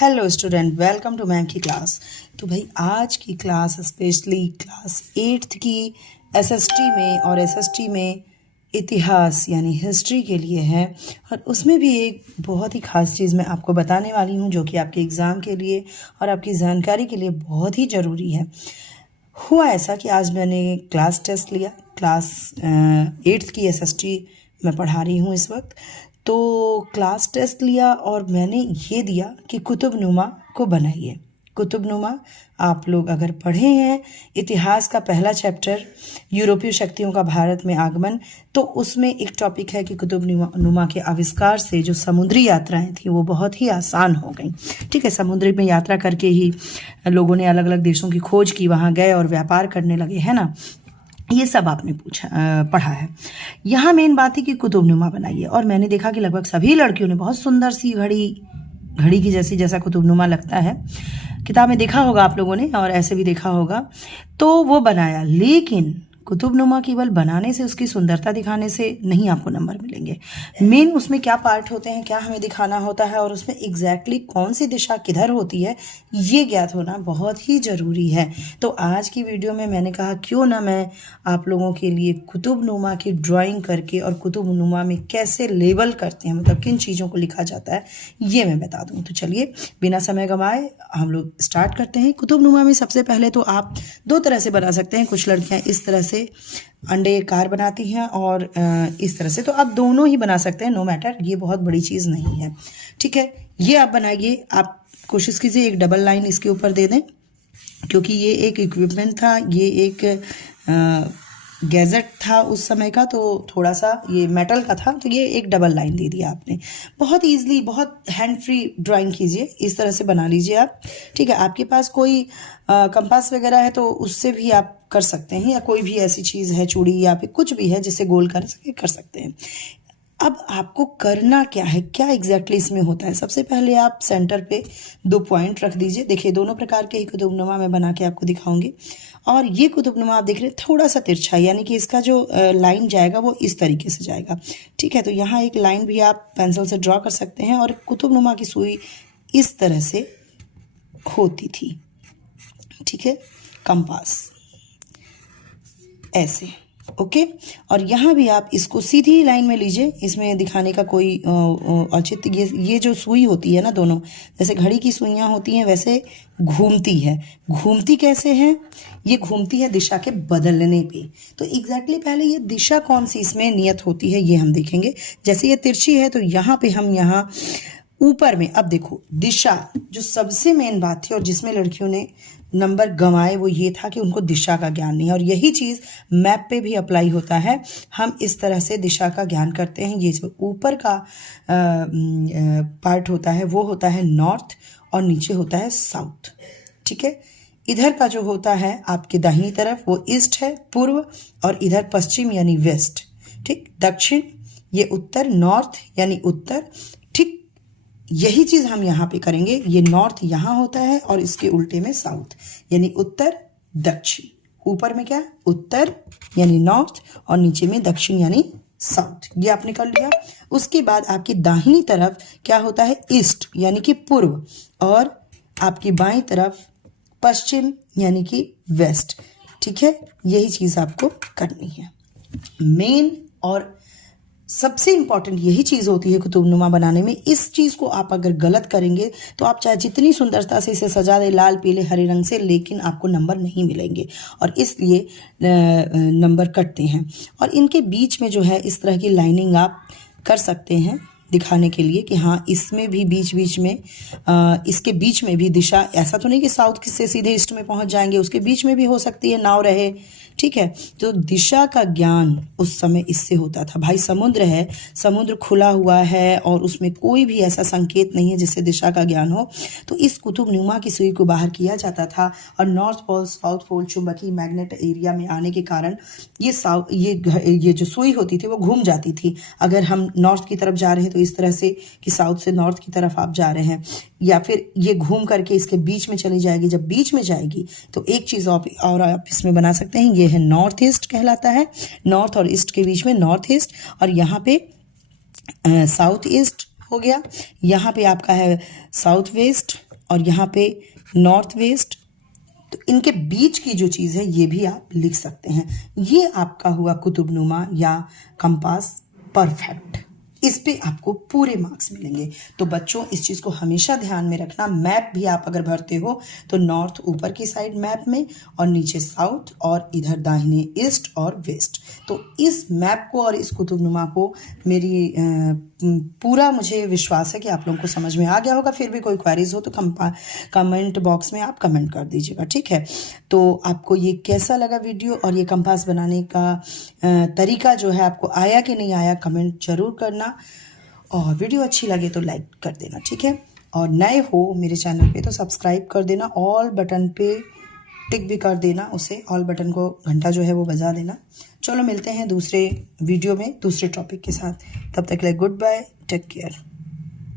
Hello student, welcome to ma'am की class. तो भाई आज की क्लास स्पेशली क्लास 8th की एसएसटी में और एसएसटी में इतिहास यानी हिस्ट्री के लिए है। और उसमें भी एक बहुत ही ख़ास चीज़ मैं आपको बताने वाली हूँ जो कि आपके एग्ज़ाम के लिए और आपकी जानकारी के लिए बहुत ही ज़रूरी है। हुआ ऐसा कि आज मैंने क्लास टेस्ट लिया, क्लास 8th की एसएसटी मैं पढ़ा रही हूँ इस वक्त। तो क्लास टेस्ट लिया और मैंने ये दिया कि कुतुबनुमा को बनाइए। कुतुबनुमा आप लोग अगर पढ़े हैं इतिहास का पहला चैप्टर यूरोपीय शक्तियों का भारत में आगमन, तो उसमें एक टॉपिक है कि कुतुबनुमा के आविष्कार से जो समुद्री यात्राएं थी वो बहुत ही आसान हो गई। ठीक है, समुद्र में यात्रा करके ही लोगों ने अलग अलग देशों की खोज की, वहाँ गए और व्यापार करने लगे, है ना। ये सब आपने पढ़ा है। यहाँ मेन बात है कि कुतुबनुमा बनाइए। और मैंने देखा कि लगभग सभी लड़कियों ने बहुत सुंदर सी घड़ी की जैसा कुतुबनुमा लगता है, किताब में देखा होगा आप लोगों ने और ऐसे भी देखा होगा, तो वो बनाया। लेकिन कुतुबनुमा केवल बनाने से, उसकी सुंदरता दिखाने से नहीं आपको नंबर मिलेंगे। मेन उसमें क्या पार्ट होते हैं, क्या हमें दिखाना होता है और उसमें एग्जैक्टली कौन सी दिशा किधर होती है, ये ज्ञात होना बहुत ही ज़रूरी है। तो आज की वीडियो में मैंने कहा क्यों ना मैं आप लोगों के लिए कुतुबनुमा की ड्राइंग करके और कुतुबनुमा में कैसे लेबल करते हैं, मतलब किन चीज़ों को लिखा जाता है, ये मैं बता दूँ। तो चलिए बिना समय गंवाए हम लोग स्टार्ट करते हैं। कुतुबनुमा में सबसे पहले तो आप दो तरह से बना सकते हैं। कुछ लड़कियां इस तरह से अंडे कार बनाती हैं और इस तरह से, तो आप दोनों ही बना सकते हैं, नो मैटर, ये बहुत बड़ी चीज़ नहीं है। ठीक है, ये आप बनाइए। आप कोशिश कीजिए एक डबल लाइन इसके ऊपर दे दें, क्योंकि ये एक इक्विपमेंट था, ये एक गैजेट था उस समय का, तो थोड़ा सा ये मेटल का था, तो ये एक डबल लाइन दे दिया आपने। बहुत ईजिली, बहुत हैंड फ्री ड्राइंग कीजिए, इस तरह से बना लीजिए आप। ठीक है, आपके पास कोई कंपास वगैरह है तो उससे भी आप कर सकते हैं, या कोई भी ऐसी चीज़ है, चूड़ी या फिर कुछ भी है जिससे गोल कर सकते हैं। अब आपको करना क्या है, क्या एग्जैक्टली इसमें होता है। सबसे पहले आप सेंटर पे 2 पॉइंट रख दीजिए। देखिए दोनों प्रकार के ही कुतुबनुमा मैं बना के आपको दिखाऊंगी। और ये कुतुबनुमा आप देख रहे हैं थोड़ा सा तिरछा, यानी कि इसका जो लाइन जाएगा वो इस तरीके से जाएगा। ठीक है, तो यहाँ एक लाइन भी आप पेंसिल से ड्रॉ कर सकते हैं। और कुतुबनुमा की सुई इस तरह से होती थी। ठीक है, कंपास ऐसे, ओके। और यहाँ भी आप इसको सीधी लाइन में लीजिए, इसमें दिखाने का कोई औचित्य, ये जो सुई होती है ना, दोनों जैसे घड़ी की सुइयाँ होती हैं वैसे घूमती है। घूमती कैसे है, ये घूमती है दिशा के बदलने पे। तो एग्जैक्टली पहले ये दिशा कौन सी इसमें नियत होती है ये हम देखेंगे। जैसे ये तिरछी है तो यहाँ पे हम यहाँ ऊपर में, अब देखो दिशा जो सबसे मेन बात थी और जिसमें लड़कियों ने नंबर गंवाए वो ये था कि उनको दिशा का ज्ञान नहीं है। और यही चीज़ मैप पे भी अप्लाई होता है। हम इस तरह से दिशा का ज्ञान करते हैं। ये जो ऊपर का पार्ट होता है वो होता है नॉर्थ और नीचे होता है साउथ। ठीक है, इधर का जो होता है आपके दाहिनी तरफ वो ईस्ट है, पूर्व, और इधर पश्चिम यानी वेस्ट। ठीक, दक्षिण ये उत्तर, नॉर्थ यानी उत्तर। ठीक, यही चीज हम यहाँ पे करेंगे। ये नॉर्थ यहाँ होता है और इसके उल्टे में साउथ यानी उत्तर दक्षिण। ऊपर में क्या, उत्तर यानी नॉर्थ और नीचे में दक्षिण यानी साउथ। ये आपने कर लिया। उसके बाद आपकी दाहिनी तरफ क्या होता है, ईस्ट यानी कि पूर्व, और आपकी बाईं तरफ पश्चिम यानी कि वेस्ट। ठीक है, यही चीज आपको करनी है। मेन और सबसे इंपॉर्टेंट यही चीज़ होती है कुतुबनुमा बनाने में। इस चीज़ को आप अगर गलत करेंगे तो आप चाहे जितनी सुंदरता से इसे सजा दे लाल पीले हरे रंग से, लेकिन आपको नंबर नहीं मिलेंगे और इसलिए नंबर कटते हैं। और इनके बीच में जो है इस तरह की लाइनिंग आप कर सकते हैं दिखाने के लिए कि हाँ इसमें भी बीच बीच में इसके बीच में भी दिशा, ऐसा तो नहीं कि साउथ से सीधे ईस्ट में पहुंच जाएंगे, उसके बीच में भी हो सकती है नाव रहे। ठीक है, तो दिशा का ज्ञान उस समय इससे होता था। भाई समुद्र है, समुद्र खुला हुआ है और उसमें कोई भी ऐसा संकेत नहीं है जिससे दिशा का ज्ञान हो, तो इस कुतुबनुमा की सुई को बाहर किया जाता था। और नॉर्थ पोल साउथ पोल चुंबकीय मैग्नेट एरिया में आने के कारण ये जो सुई होती थी वो घूम जाती थी। अगर हम नॉर्थ की तरफ जा रहे हैं तो इस तरह से कि साउथ से नॉर्थ की तरफ आप जा रहे हैं, या फिर ये घूम करके इसके बीच में चली जाएगी। जब बीच में जाएगी तो एक चीज़ और आप इसमें बना सकते हैं, ये है नॉर्थ ईस्ट कहलाता है। नॉर्थ और ईस्ट के बीच में नॉर्थ ईस्ट, और यहाँ पे साउथ ईस्ट हो गया। यहाँ पे आपका है साउथ वेस्ट, और यहाँ पे नॉर्थ वेस्ट। तो इनके बीच की जो चीज़ है ये भी आप लिख सकते हैं। ये आपका हुआ कुतुबनुमा या कंपास परफेक्ट। इस पे आपको पूरे मार्क्स मिलेंगे। तो बच्चों इस चीज़ को हमेशा ध्यान में रखना। मैप भी आप अगर भरते हो तो नॉर्थ ऊपर की साइड मैप में और नीचे साउथ और इधर दाहिने ईस्ट और वेस्ट। तो इस मैप को और इस कुतुबनुमा को मेरी पूरा मुझे विश्वास है कि आप लोगों को समझ में आ गया होगा। फिर भी कोई क्वेरीज हो तो कमेंट बॉक्स में आप कमेंट कर दीजिएगा, ठीक है। तो आपको ये कैसा लगा वीडियो और ये कंपास बनाने का तरीका जो है आपको आया कि नहीं आया, कमेंट जरूर करना। और वीडियो अच्छी लगे तो लाइक कर देना, ठीक है। और नए हो मेरे चैनल पे तो सब्सक्राइब कर देना, ऑल बटन पे टिक भी कर देना, उसे ऑल बटन को घंटा जो है वो बजा देना। चलो मिलते हैं दूसरे वीडियो में दूसरे टॉपिक के साथ। तब तक के लिए गुड बाय, टेक केयर।